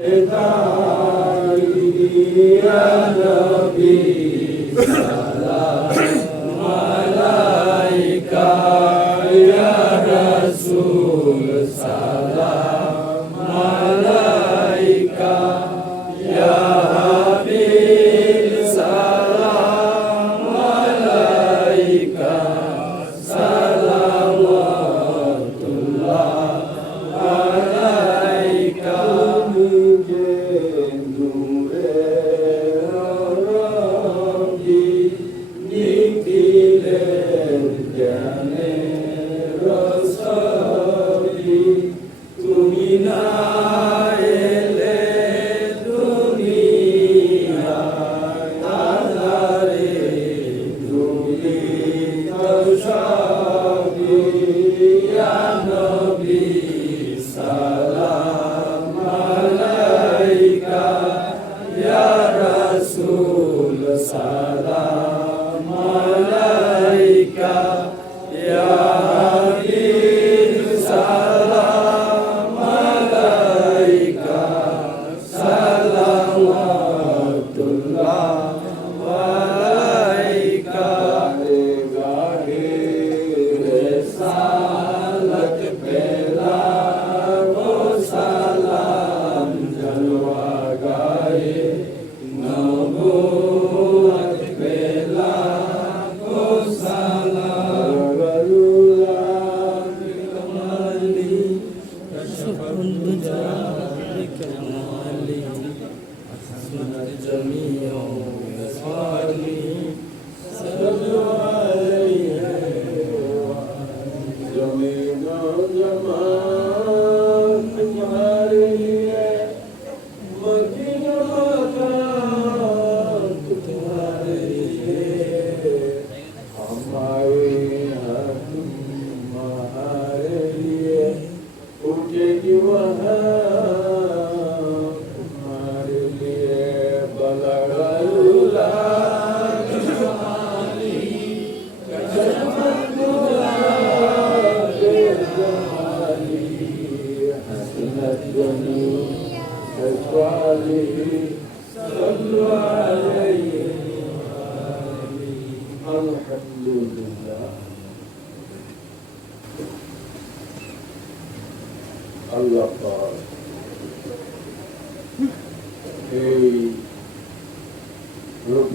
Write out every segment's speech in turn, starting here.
يا نبي سلام عليك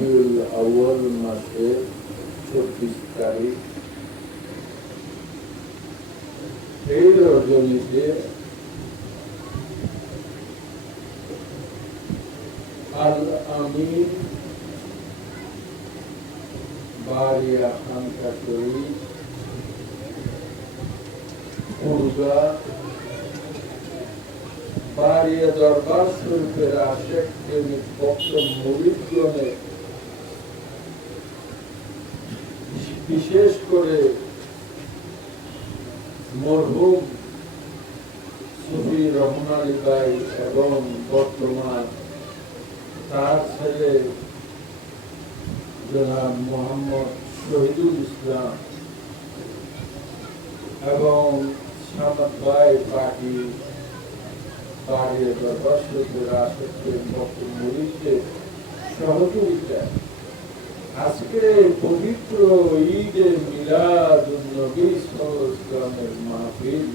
রবিউল আউয়াল মাসের চব্বিশ তারিখ এই রজনীতে আল আমিন বারিয়া খানকা করি পূর্বা বারিয়া দরবার শরীফের আশেক প্রেমিক ভক্ত মুরিদগণের বিশেষ করে মরহুম সুফি রহমান আলী ভাই এবং বর্তমান তার ছেলে জনাব মোহাম্মদ শহীদুল ইসলাম এবং সামত ভাই পার্টি বাড়িয়ে দরবার শরীফের আসক্তের বক্তব্য সহযোগিতা আজকে পবিত্র ঈদে মিলাদ নবী সাল্লামের মাহফিল।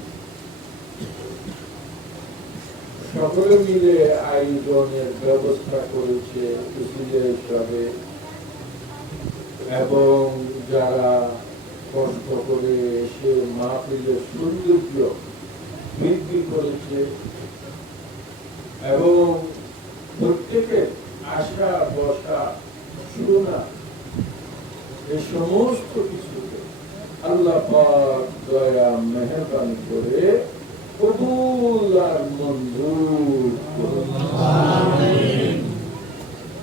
সকলে মিলে আয়োজনের ব্যবস্থা করেছে উসিলের সবে এবং যারা কষ্ট করে এসে মাহফিলের সৌন্দর্য বৃদ্ধি করেছে এবং প্রত্যেকের আশা বসা শোনা এই সমস্ত কিছুকে আল্লাহ পাক দয়া মেহরবানি করে কবুল আর মঞ্জুর করুন।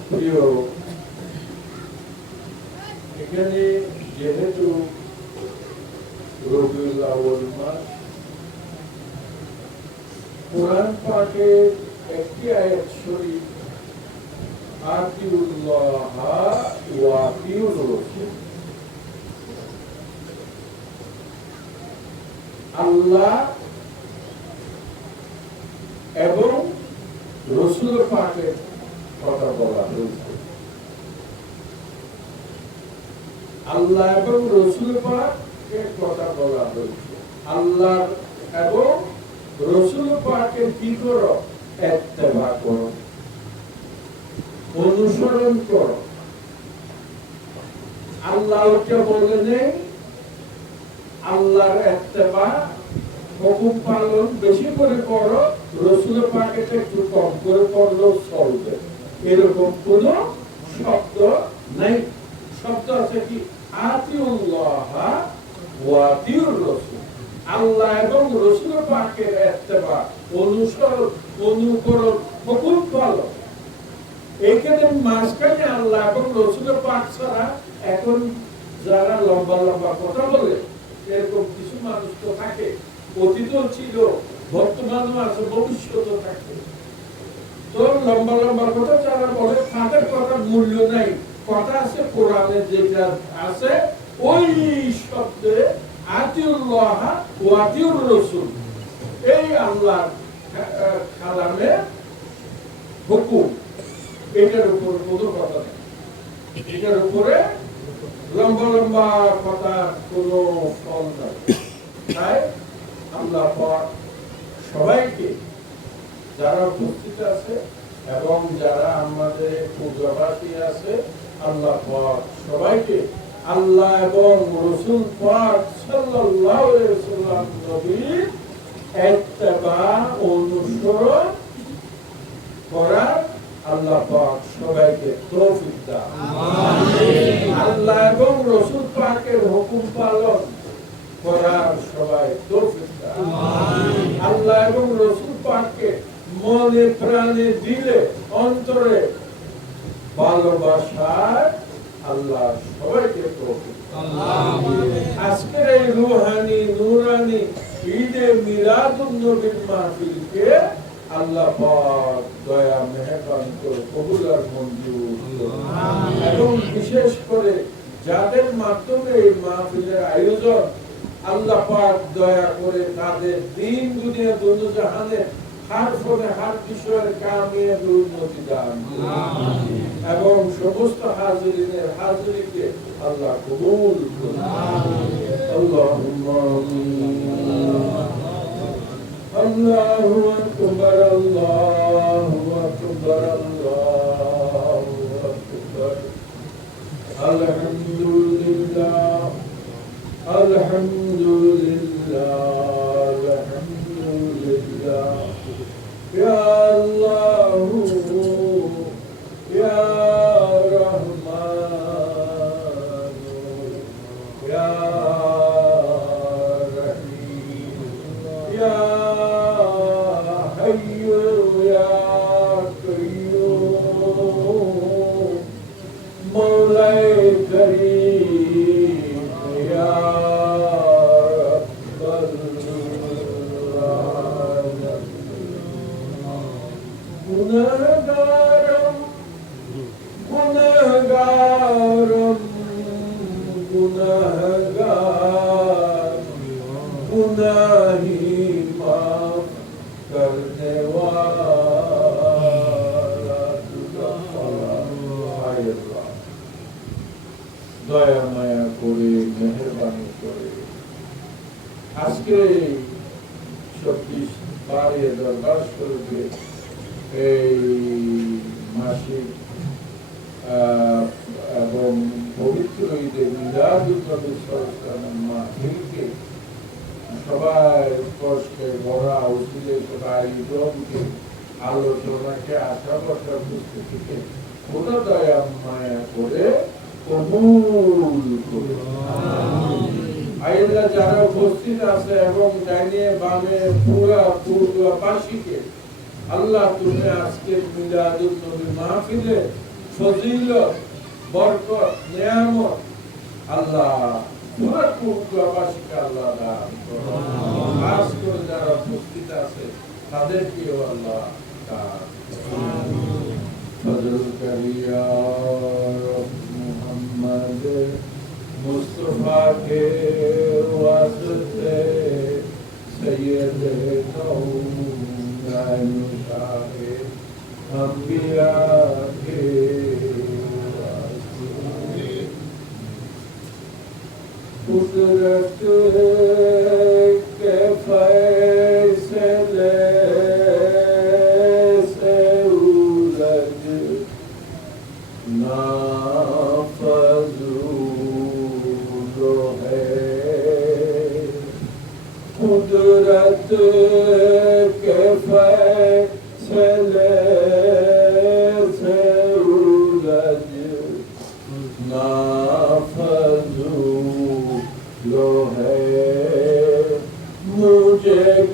প্রিয় এখানে যেহেতু রবিউল আউয়াল মাস কোরআন পাকের একটি আয়াত শরীফ আতিউল্লাহ ওয়া আতিউর আল্লাহ এবং রসুল পাকের কথা বলা হয়েছে আল্লাহ এবং রসুল পাকের কথা বলা হয়েছে? আল্লাহ এবং রসুল পাকের কি করো? এত্তেবা করো। অনুসরণ করো। আল্লাহকে বলে নেই, আল্লাহর এত্তেবা হুকুম পালন বেশি করে করো রসুল পাকেটা একটু কম করে করলেও চলবে। এরকম কোন শব্দ নাই। শব্দ আছে কি? রসুল আল্লাহ এবং রসুল পাকের অনুকরণ হুকুম পালন এখানে মাঝখানে আল্লাহ এবং রসুলের পাক ছাড়া এখন যারা লম্বা লম্বা কথা বলে, এরকম কিছু মানুষ তো থাকে অতীত ছিল, বর্তমানও আছে ভবিষ্যৎও থাকে। তো লম্বা লম্বা কথা যারা বলে, তাদের কথা মূল্য নাই। কথা আছে, কোরআনে যেটা আছে, ওই শব্দে আতিউল্লাহ রসুল এই আল্লাহ খালামে হুকুম। এটার উপর কোনো কথা নেই। এটার উপরে লম্বা লম্বা কথা কোনো ফল নাই। তাই আল্লাহ সবাইকে যারা উপস্থিত আছে এবং যারা আমাদের পূজাবাসী আছে আল্লাহ পাক সবাইকে আল্লাহ এবং রসুল পাক সাল্লাল্লাহু আলাইহি সাল্লাম নবীর ইত্তেবা অনুসরণ করার আল্লাহ পাক সবাইকে তৌফিক দান। আল্লাহ এবং রসুল পাকের হুকুম পালন করার সবাই তৌফিক দান। আল্লাহ এবং রসুল পাককে মনে প্রাণে দিলে অন্তরে ভালোবাসার আল্লাহ সবাইকে আজকের এই রুহানি নুরানি ঈদে নবীর মাহফিলকে আল্লাহ পাক দয়া মেহরবান করে কবুল আর মঞ্জুর এবং বিশেষ করে যাদের মাধ্যমে এই মাহফিলের আয়োজন আল্লাহ পাক দয়া করে তাদের দিন দুনিয়া দুনু জাহানে এবং সমস্ত হাজিরিনের হাজিরিকে আল্লাহ কবুল আল্লাহ আল্লাহ আলহামদুলিল্লাহ আলহামদুলিল্লাহ আলহামদুলিল্লাহ দয়া মায়া করে, মেহরবানি করে। আজকে চব্বিশ এই মাসিক এবং পবিত্র ঈদে সবাই কষ্টে ভরা উচিলে সবাই জমকে আলোচনাকে আশা বসা উপস্থিতিকে কোন দয়া মায়া করে কবুল করে আইল্লা যারা উপস্থিত আছে এবং ডাইনে বামে পুরা পূর্ববাসীকে আল্লাহ তুমি আজকের মিলাদুল নবী মাহফিলে ফজিলত বরকত নিয়ামত আল্লাহ পুরা পূর্ববাসীকে আল্লাহ দান খাস করে যারা উপস্থিত আছে তাদেরকেও আল্লাহ দান ফজল করিয়া Yeah.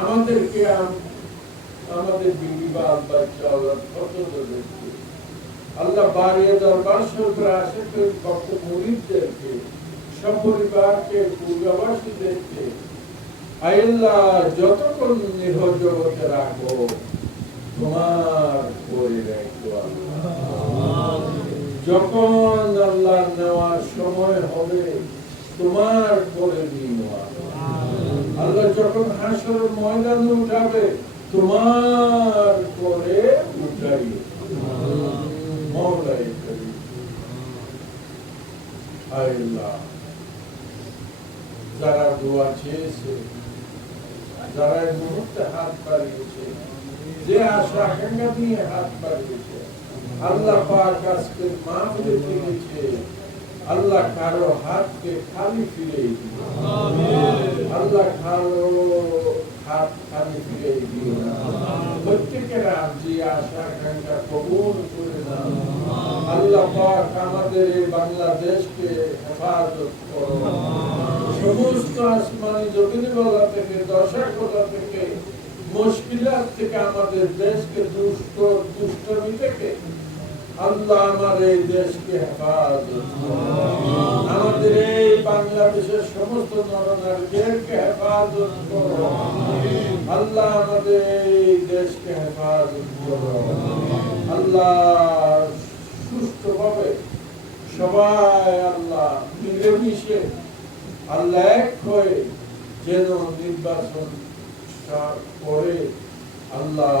আমাদেরকে আমাদের বিবি বাপ বাচ্চা আল্লাহ বাড়িয়ে দরবার সরকার সপরিবারকে, পূর্বাবাসীদেরকে। যতক্ষণ তোমার করে রাখো যখন আল্লাহ নেওয়ার সময় হবে, তোমার করে নিও আল্লাহ যখন হাসর ময়দানে উঠাবে, তোমার করে উঠাই মৌলাই করি। আল্লাহ যারা দোয়া চেয়েছে, যারা এই মুহূর্তে হাত বাড়িয়েছে, যে আশা আকাঙ্ক্ষা নিয়ে হাত বাড়িয়েছে, আল্লাহ পাক আজকে মাহফিলে ফিরেছে আল্লাহ কারও হাতকে খালি ফিরে আল্লাহ কারও হাত খালি ফিরে প্রত্যেকের আশা, আকাঙ্ক্ষা কবুল করে আল্লাহ পাক আমাদের এই বাংলাদেশকে হেফাজত করো। সমস্ত আসমানি থেকে, দশাকলা থেকে, মুশকিলাত থেকে আমাদের দেশকে দুষ্ট, দুষ্টমি থেকে আল্লাহ আমার এই দেশকে হেফাজত আমাদের এই বাংলাদেশের সমস্ত নরনারীদেরকে হেফাজত করো আল্লাহ আমাদের এই দেশকে হেফাজত করো আল্লাহ সুস্থভাবে সবাই আল্লাহ মিলেমিশে আল্লাহ এক হয়ে যেন নির্বাচন করে আল্লাহ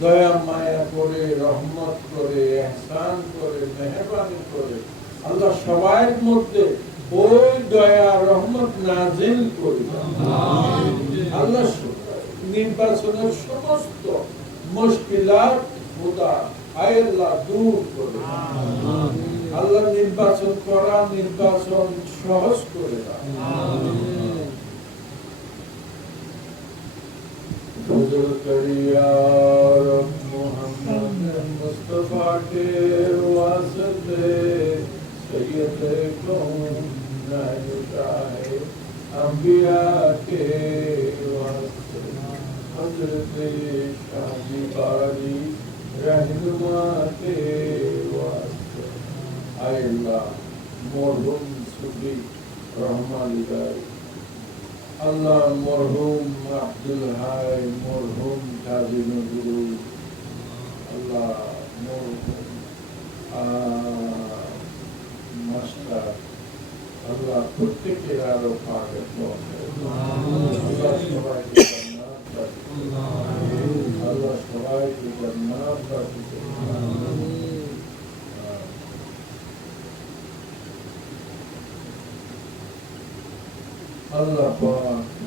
দয়া মায়া করে রহমত করে এহসান করে মেহরবানি করে আল্লাহ মধ্যে ওই দয়া রহমত নাজিল করে আল্লাহ নির্বাচনের সমস্ত মুশকিলাত আল্লাহ দূর করে আল্লাহ নির্বাচন করা নির্বাচন সহজ করে দাও के वास्ते सैयद कौन है अंबिया के वास्ते हजरत शादी बारी रहनुमा के वास्ते आय अल्लाह मरहुम सुफी रहमान गाई আল্লাহ মরহুম আব্দুল হাই মরহুম কাজী নজরুল আল্লাহ মরহুম আহ, মাস্টার আল্লাহ প্রত্যেকের আরও পাকে আল্লাহ সবাইকে। আল্লাহ সবাইকে করুন। আহ, আল্লাহ পাক